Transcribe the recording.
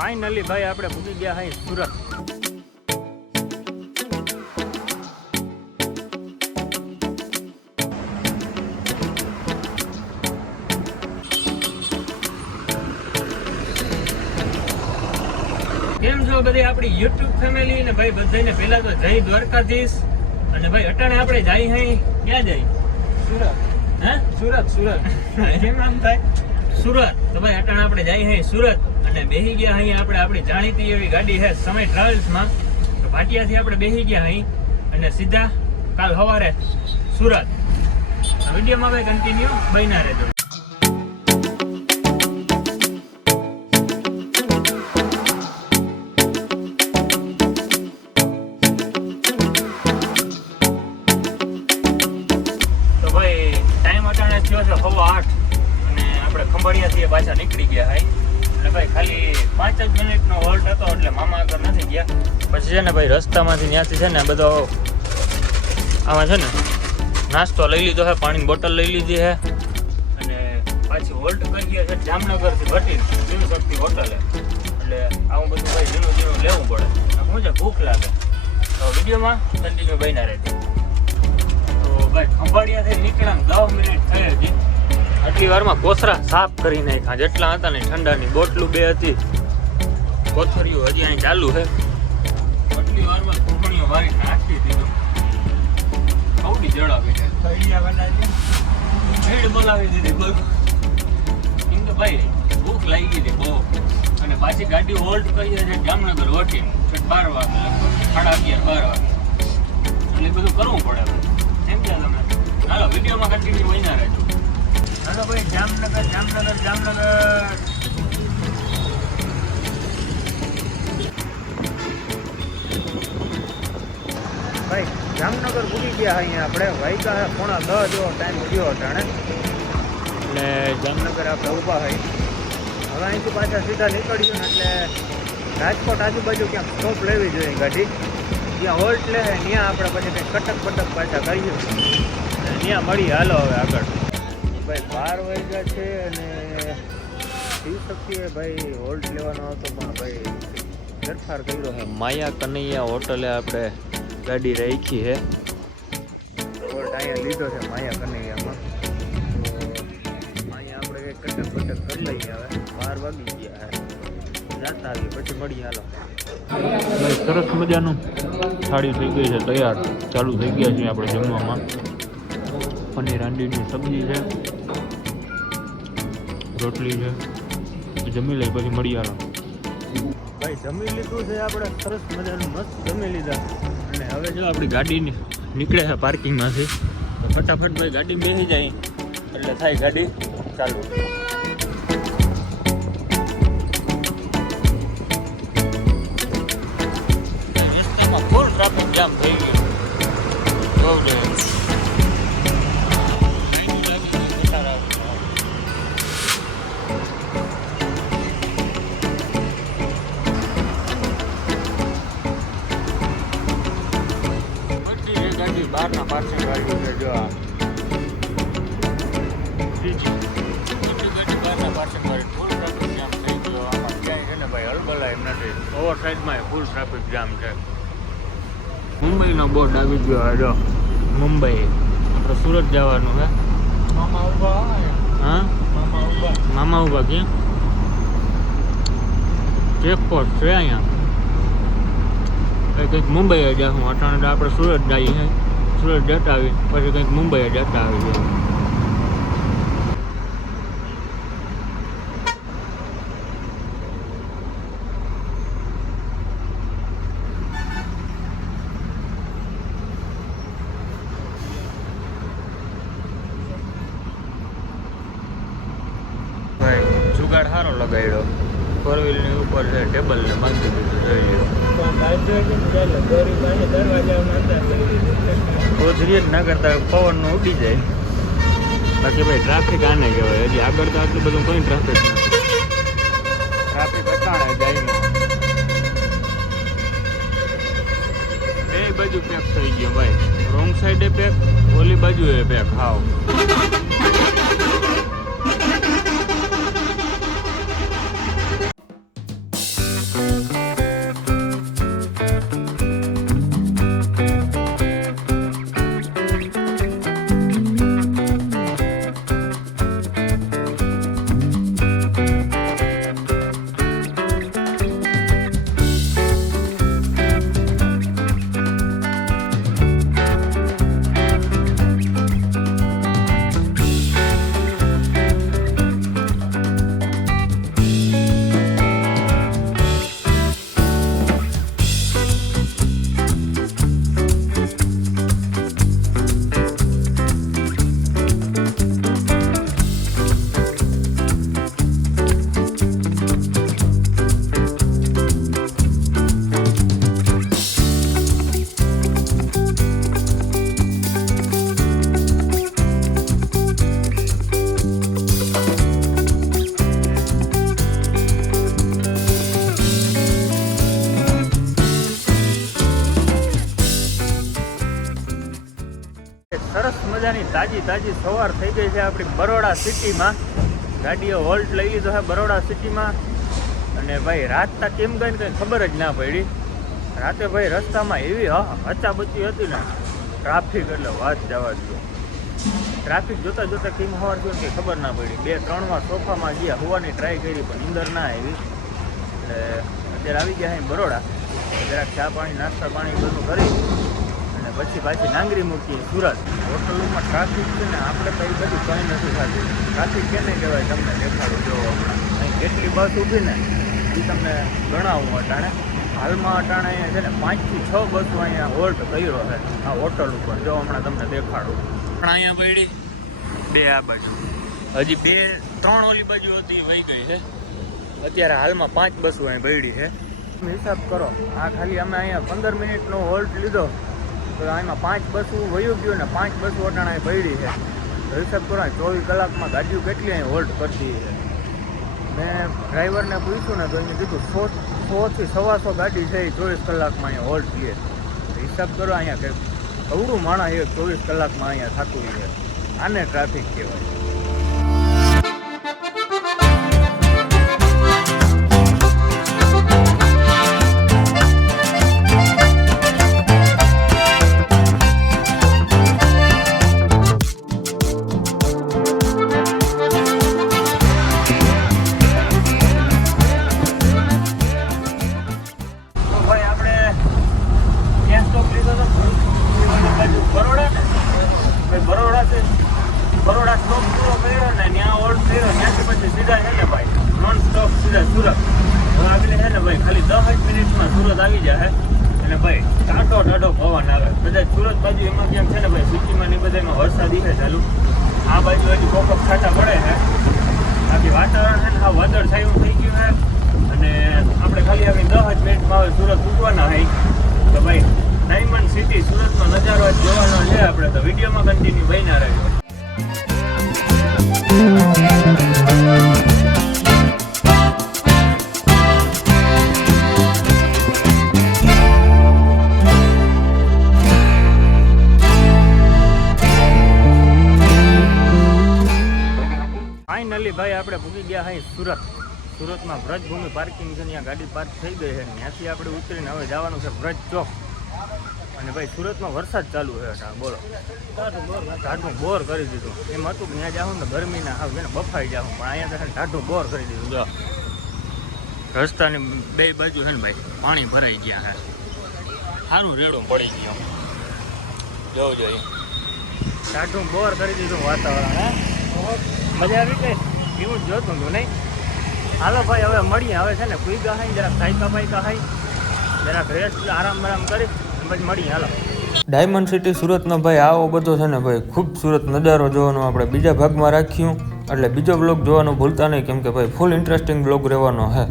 Finally ભાઈ આપણે પૂકી ગયા હઈ સુરત. કેમ છો બધી આપણી યુટ્યુબ ફેમિલી ને ભાઈ બધાને પહેલા તો જય દ્વારકાધીશ. અને ભાઈ અટાણે આપણે જાય હઈ ક્યાં જાય? સુરત. હે સુરત? સુરત એમ નામ થાય સુરત. તો ભાઈ અટાણે આપણે જાય હઈ સુરત અને બેહી ગયા અહીં આપણે આપણી જાણીતી એવી ગાડી છે સમય ટ્રાવેલ્સમાં. તો ભાટિયાથી આપણે બેહી ગયા અહીં અને સીધા કાલ સવારે સુરત. આ વિડીયોમાં ભાઈ કન્ટિન્યુ બન્યા રહેજો. તો ભાઈ ટાઈમ અટાણે થયો છે 8:15 અને આપણે ખંભાળિયાથી પાછા નીકળી ગયા હાઈ. અને ભાઈ ખાલી 5 જ મિનિટનો હોલ્ટ હતો એટલે મામા આગળ નથી ગયા. પછી છે ને ભાઈ રસ્તામાંથી ત્યાંથી છે ને બધો આમાં છે ને નાસ્તો લઈ લીધો છે, પાણીની બોટલ લઈ લીધી છે અને પાછી હોલ્ટ કરી ગયા છે જામનગરથી ભટ્ટી શિવશક્તિ હોટલે. એટલે આવું બધું ભાઈ ઝીણું ઝીણું લેવું પડે. શું છે ભૂખ લાગે તો વિડીયોમાં કન્ટિન્યુ બન્યા રહેજો. તો ભાઈ ખંભાળિયાથી નીકળ્યા 10 મિનિટ થઈ હતી. આટલી વારમાં કોથરા સાફ કરી નાખ્યા જેટલા હતા ને. ઠંડાની બોટલું 2 હતી, કોથરીઓ હજી અહીં ચાલુ છે. આટલી વારમાં ઘૂંઘણીઓ વારી નાખી દીધું. કૌડી જડાવી છે ભેડ બોલાવી દીધી. બોલ એમ તો ભાઈ ભૂખ લાગી હતી બહુ. અને પાછી ગાડી હોલ્ટ કરીએ છે જામનગર વટી 12 વાગે, લગભગ 11:30 12 વાગે. એટલે બધું કરવું પડે એમ છે. તમે હાલો વિડીયોમાં કન્ટિન્યુ બન્યા રહેજો. હાલો ભાઈ જામનગર જામનગર જામનગર. ભાઈ જામનગર ભૂલી ગયા અહીંયા આપણે. વાઈકા 9:45 જેવો ટાઈમ થયો અટાણે. એટલે જામનગર આપણે ઊભા હોય. હવે અહીંથી પાછા સીધા નીકળ્યું ને એટલે રાજકોટ આજુબાજુ ક્યાંક સ્ટોપ લેવી જોઈએ ગાડી. જ્યાં હોલ્ટ લે ત્યાં આપણે પછી કંઈક કટક બટક પાછા કરીએ અને ત્યાં મળીએ. હાલો હવે આગળ. ભાઈ 12 વાગ્યા છે અને શિવશક્તિએ ભાઈ હોલ્ટ લેવાનો હતો પણ ભાઈ ફેરફાર કર્યો છે. માયા કનૈયા હોટલે આપણે ગાડી રાખી છે. હોલ્ટ અહીંયા લીધો છે માયા કનૈયામાં. તો અહીંયા આપણે કંઈક કટક બટક કરી લઈએ. હવે 12 વાગી ગયા છે, જાતા આવીએ પછી મળીએ. હાલો ભાઈ સરસ મજાનું થાળી થઈ ગઈ છે તૈયાર. ચાલુ થઈ ગયા છે આપણે જમવામાં. પનીર હાંડીની સબ્જી છે, રોટલી છે. જમી લઈ પછી મળી. હાલો ભાઈ જમી લીધું છે આપણે સરસ મજાનું મસ્ત જમી લીધા. અને હવે જો આપણી ગાડી નીકળે છે પાર્કિંગમાંથી. તો ફટાફટ ભાઈ ગાડી બેસી જાય એટલે થાય ગાડી ચાલુ. રસ્તામાં ફૂલ ટ્રાફિક જામ થઈ ગયું. જોવું જોઈએ. બહારના પાર્સિંગ ગાડીઓ છે. જો આ બહારના પાર્સિંગ ગાડી ફૂલ ટ્રાફિક જામ થઈ ગયો. આમાં ક્યાંય છે ને ભાઈ હલબલા એમ નથી. ઓવર સાઈડમાં ફૂલ ટ્રાફિક જામ છે. મુંબઈનો બોર્ડ આવી ગયો. જો મુંબઈ આપણે સુરત જવાનું છે. મામા ઉભા. હા મામા ઉભા ક્યાં? ચેકપોસ્ટ છે અહીંયા. કંઈક મુંબઈ જાઉં અટાણે આપણે સુરત જઈએ. સુરત જતા આવી પછી કંઈક મુંબઈ જતા આવી જાય. ભાઈ જુગાડ સારો લગાડ્યો. 4 વ્હીલની ઉપર છે ટેબલ ને બાંધી દીધું. જોઈ લો ધીરે ના કરતા પવન ઉડી જાય. બાકી ભાઈ ટ્રાફિક આને કહેવાય. હજી આગળ તો આટલું બધું કોઈ ટ્રાફિક નથી. ટ્રાફિક અટાણે જાય. બે બાજુ પેક થઈ ગયો ભાઈ. રોંગ સાઈડે પેક, ઓલી બાજુ એ પેક. હાવ સરસ મજાની તાજી સવાર થઈ ગઈ છે આપણી બરોડા સિટીમાં. ગાડીએ હોલ્ટ લઈ લીધો છે બરોડા સિટીમાં. અને ભાઈ રાત કેમ ગઈ કંઈ ખબર જ ના પડી. રાતે ભાઈ રસ્તામાં એવી હચાબચી હતી ને, ટ્રાફિક એટલે વાત જવા દો. ટ્રાફિક જોતા કેમ હોવા થયું ને કંઈ ખબર ના પડી. 2-3 વાર સોફામાં ગયા, હોવાની ટ્રાય કરી પણ નીંદર ના આવી. એટલે અત્યારે આવી ગયા અહીં બરોડા. જરાક ચા પાણી નાસ્તા પાણી બધું કરી અને પછી પાછી નાંગરી મૂકી સુરત. હોટલોમાં ટ્રાફિક છે ને, આપણે તો એ બધું કંઈ નથી થતું. ટ્રાફિક કેને કહેવાય તમને દેખાડું. જો અહીં કેટલી બસ ઊભી ને એ તમને ગણાવું અટાણે. હાલમાં અટાણે અહીંયા છે ને 5 થી 6 બસો અહીંયા હોલ્ટ કર્યો છે આ હોટલ ઉપર. જો હમણાં તમને દેખાડું. પણ અહીંયા પડી 2 આ બાજુ, હજી 2-3 ઓલી બાજુ હતી વહી ગઈ છે. અત્યારે હાલમાં 5 બસો અહીં પડી છે. હિસાબ કરો, આ ખાલી અમે અહીંયા 15 મિનિટનો હોલ્ટ લીધો તો આમાં 5 બસો વયું ગયું ને 5 બસો અટાણા અહીં પડી છે. હિસાબ કરો 24 કલાકમાં ગાડીઓ કેટલી અહીં હોલ્ટ કરતી છે. મેં ડ્રાઈવરને પૂછ્યું ને તો એને કીધું 100 થી 125 ગાડી છે એ 24 કલાકમાં અહીંયા હોલ્ટ લે. હિસાબ કરો અહીંયા કે અવડું માણસ 24 કલાકમાં અહીંયા થતું છે. આને ટ્રાફિક કહેવાય. બરોડા સ્ટોપ પૂરો કર્યો ને ત્યાં હોલ્ટ કર્યો, ત્યાંથી પછી સીધા છે ને ભાઈ નોન સ્ટોપ સીધા સુરત. હવે આગળ છે ને ભાઈ ખાલી 10 જ મિનિટમાં સુરત આવી જાય. અને ભાઈ ટાઢો પવન આવે. કદાચ સુરત બાજુ એમાં કેમ છે ને ભાઈ સિટીમાં ને બધામાં વરસાદી છે ચાલુ. આ બાજુ હજી કોક છાંટા પડે છે. બાકી વાતાવરણ છે ને આ વાદળ છાયું થઈ ગયું છે. અને આપણે ખાલી આવી 10 જ મિનિટમાં હવે સુરત ઉગવાના હોય. તો ભાઈ ડાયમંડ સિટી સુરતનો નજારો જ જોવાનો છે. આપણે તો વિડીયોમાં કન્ટિન્યુ બન્યા રહ્યો. ફાઇનલી ભાઈ આપણે પૂગી ગયા અહીં સુરતમાં વ્રજભૂમિ પાર્કિંગ છે. ત્યાં ગાડી પાર્ક થઈ ગઈ છે. ત્યાંથી આપણે ઉતરીને હવે જવાનું છે વ્રજ ચોક. અને ભાઈ સુરતમાં વરસાદ ચાલુ છે. બોલો ટાઢું બોર કરી દીધું. એમ હતું કે ત્યાં જાઉં ને ગરમીના હાવ છે ને બફાઈ જાઉં, પણ અહીંયા તો ટાઢું બોર કરી દીધું. જો રસ્તાની 2 બાજુ છે ને ભાઈ પાણી ભરાઈ ગયા છે. સારું રેડું પડી ગયો. જોવું જોઈએ ટાઢું બોર કરી દીધું વાતાવરણ. મજા આવી ગઈ એવું જ જોતું હતું નહીં. હાલો ભાઈ હવે મળીએ. હવે છે ને કુઈગા હાઈ જરાક સાયકા હાઈ જરાક રેસ્ટ આરામ કરી પછી મળીએ. હાલો. ડાયમંડ સિટી સુરતનો ભાઈ આવો બધો છે ને ભાઈ ખૂબસૂરત નજારો જોવાનો આપણે બીજા ભાગમાં રાખ્યું. એટલે બીજો બ્લોગ જોવાનું ભૂલતા નહીં, કેમ કે ભાઈ ફૂલ ઇન્ટરેસ્ટિંગ બ્લોગ રહેવાનો છે.